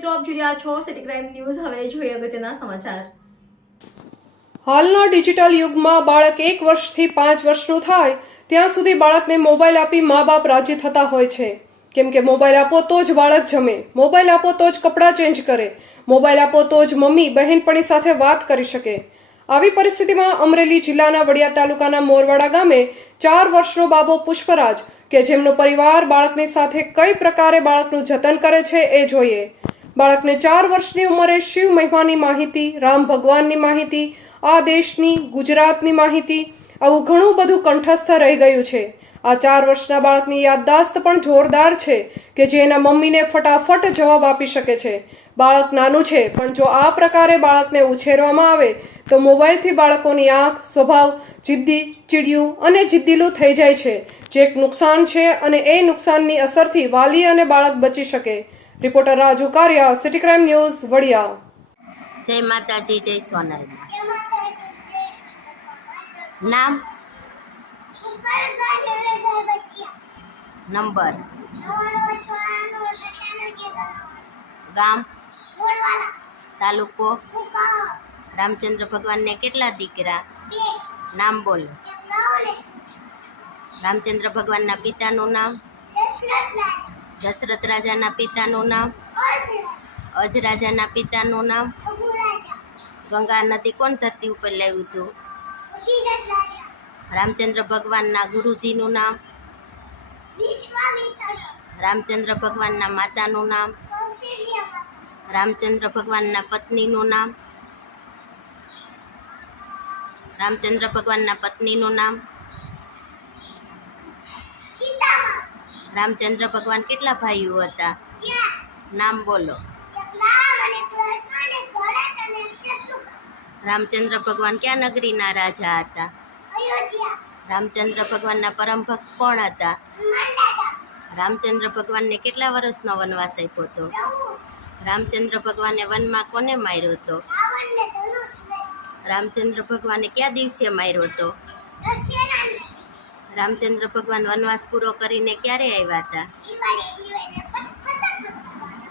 મિત્રો આપ જોઈ રહ્યા છો સિટી ક્રાઇમ ન્યૂઝ। હવે જોઈએ અગત્યના સમાચાર। હાલના ડિજિટલ યુગમાં બાળક 1 વર્ષથી 5 વર્ષનું થાય ત્યાં સુધી બાળકને મોબાઈલ આપી મા બાપ રાજી થતા હોય છે, કેમ કે મોબાઈલ આપો તો જ બાળક જમે, મોબાઈલ આપો તો જ કપડાં ચેન્જ કરે, મોબાઈલ આપો તો જ મમ્મી બહેનપણી સાથે વાત કરી શકે। આવી પરિસ્થિતિમાં અમરેલી જિલ્લાના વડિયા તાલુકાના મોરવાડા ગામે 4 વર્ષનો બાબો પુષ્પરાજ કે જેમનો પરિવાર બાળકની સાથે કઈ પ્રકારે બાળકનું જતન કરે છે એ જોઈએ। બાળકને 4 વર્ષની ઉંમરે શિવ મહિમાની માહિતી, રામ ભગવાનની માહિતી, આ દેશની ગુજરાતની માહિતી, આવું ઘણું બધું કંઠસ્થ રહી ગયું છે। આ 4 વર્ષના બાળકની યાદદાસ્ત પણ જોરદાર છે કે જે એના મમ્મીને ફટાફટ જવાબ આપી શકે છે। બાળક નાનું છે પણ જો આ પ્રકારે બાળકને ઉછેરવામાં આવે તો મોબાઈલથી બાળકોની આંખ, સ્વભાવ જિદ્દી, ચીડિયું અને જિદ્દીલું થઈ જાય છે, જે એક નુકસાન છે અને એ નુકસાનની અસરથી વાલી અને બાળક બચી શકે। Reporter Raju Kariya, city crime news, Vadia. જય માતાજી, જય સોનારી। નામ, નંબર, ગામ, તાલુકો, રામચંદ્ર ભગવાનને કેટલા દીકરા? નામ બોલો। રામચંદ્ર ભગવાનના પિતાનું નામ? દશરથ રાજાના પિતાનું નામ? અજ રાજાના પિતાનું નામ? ગંગા નદી કોણ ધરતી ઉપર લાવ્યું હતું? રામચંદ્ર ભગવાનના ગુરુજીનું નામ? રામચંદ્ર ભગવાનના માતાનું નામ? રામચંદ્ર ભગવાનના પત્નીનું નામ? રામચંદ્ર ભગવાનના પત્નીનું નામ? રામચંદ્ર ભગવાન કેટલા ભાઈઓ હતા? નામ બોલો। રામચંદ્ર ભગવાન ક્યાં નગરીના રાજા હતા? રામચંદ્ર ભગવાનના પરમ ભક્ત કોણ હતા? રામચંદ્ર ભગવાનને કેટલા વર્ષનો વનવાસ આપ્યો હતો? રામચંદ્ર ભગવાને વનમાં કોને માર્યો હતો? રામચંદ્ર ભગવાને કયા દિવસે માર્યો હતો? રામચંદ્ર ભગવાન વનવાસ પૂરો કરીને ક્યારે આવ્યા હતા?